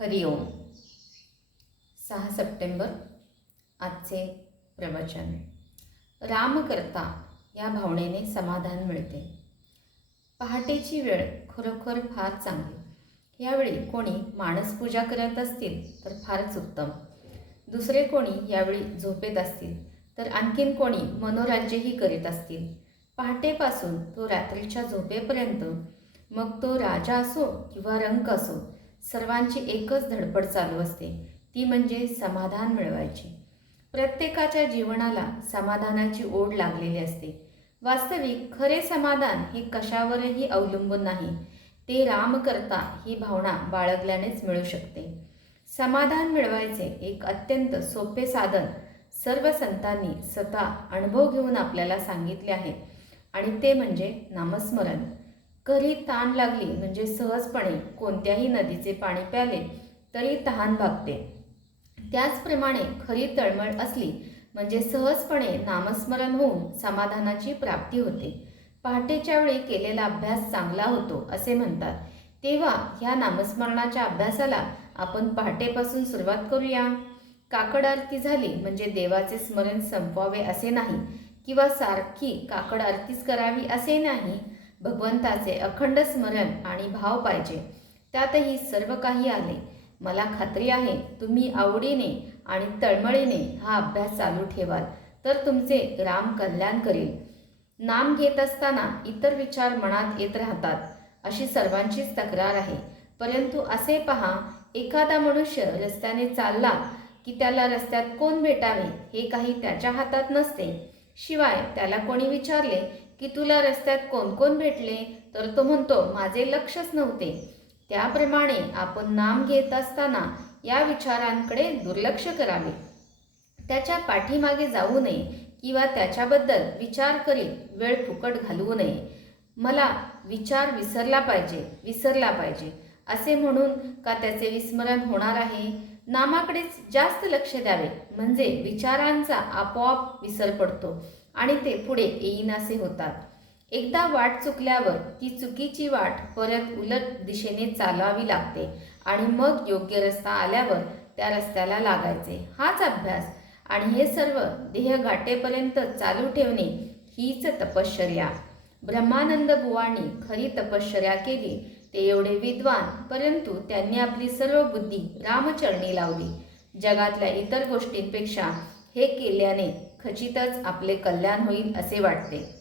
हरिओम सहा सप्टेंबर आजचे प्रवचन. रामकर्ता या भावनेने समाधान मिळते. पहाटेची वेळ खरोखर फार चांगली. यावेळी कोणी माणसपूजा करत असतील तर फारच उत्तम. दुसरे कोणी यावेळी झोपेत असतील तर आणखीन कोणी मनोराज्यही करीत असतील. पहाटेपासून तो रात्रीच्या झोपेपर्यंत मग तो राजा असो किंवा रंक असो सर्वांची एकच धडपड चालू असते. ती म्हणजे समाधान मिळवायची. प्रत्येकाच्या जीवनाला समाधानाची ओढ लागलेली असते. वास्तविक खरे समाधान हे कशावरही अवलंबून नाही. ते राम करता ही भावना बाळगल्यानेच मिळू शकते. समाधान मिळवायचे एक अत्यंत सोपे साधन सर्व संतांनी स्वतः अनुभव घेऊन आपल्याला सांगितले आहे. आणि ते म्हणजे नामस्मरण. कधी ताण लागली म्हणजे सहजपणे कोणत्याही नदीचे पाणी प्याले तरी तहान भागते. त्याचप्रमाणे खरी तळमळ असली म्हणजे सहजपणे नामस्मरण होऊन समाधानाची प्राप्ती होते. पहाटेच्या वेळी केलेला अभ्यास चांगला होतो असे म्हणतात. तेव्हा ह्या नामस्मरणाच्या अभ्यासाला आपण पहाटेपासून सुरुवात करूया. काकड आरती झाली म्हणजे देवाचे स्मरण संपवावे असे नाही किंवा सारखी काकड आरतीच करावी असे नाही. भगवंताचे अखंड स्मरण आणि भाव पाहिजे. त्यातही सर्व काही आले. मला खात्री आहे तुम्ही आवडीने आणि तळमळीने हा अभ्यास चालू ठेवाल तर तुमचे राम कल्याण करेल. नाम घेत असताना इतर विचार मनात येत राहतात अशी सर्वांचीच तक्रार आहे. परंतु असे पहा एखादा मनुष्य रस्त्याने चालला की त्याला रस्त्यात कोण भेटावे हे काही त्याच्या हातात नसते. शिवाय त्याला कोणी विचारले की तुला रस्त्यात कोण कोण भेटले? तर तो म्हणतो माझे लक्षच नव्हते. त्याप्रमाणे आपण नाम घेत असताना या विचारांकडे दुर्लक्ष करावे. त्याच्या पाठीमागे जाऊ नये किंवा त्याच्याबद्दल विचार करीत वेळ फुकट घालवू नये. मला विचार विसरला पाहिजे विसरला पाहिजे. असे म्हणून का त्याचे विस्मरण होणार आहे? नामाकडेच जास्त लक्ष द्यावे. म्हणजे विचारांचा आपोआप विसर पडतो आणि ते पुढे येईनासे होतात. एकदा वाट चुकल्यावर ती चुकीची वाट परत उलट दिशेने चालवावी लागते आणि मग योग्य रस्ता आल्यावर त्या रस्त्याला लागायचे. हाच अभ्यास. आणि हे सर्व देह गाठेपर्यंत चालू ठेवणे हीच तपश्चर्या. ब्रह्मानंद बुवांनी खरी तपश्चर्या केली. ते एवढे विद्वान परंतु त्यांनी आपली सर्व बुद्धी रामचरणी लावली. जगातल्या इतर गोष्टींपेक्षा हे केल्याने खचितच आपले कल्याण होईल असे वाटते.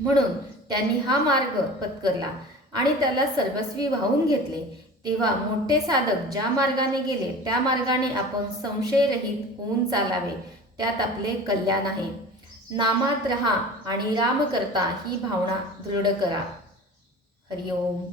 म्हणून त्यांनी हा मार्ग पत्करला आणि त्याला सर्वस्वी वाहून घेतले. तेव्हा मोठे साधक ज्या मार्गाने गेले त्या मार्गाने आपण संशयरहित होऊन चालावे. त्यात आपले कल्याण आहे. नामात रहा आणि राम करता ही भावना दृढ करा. हरिओम.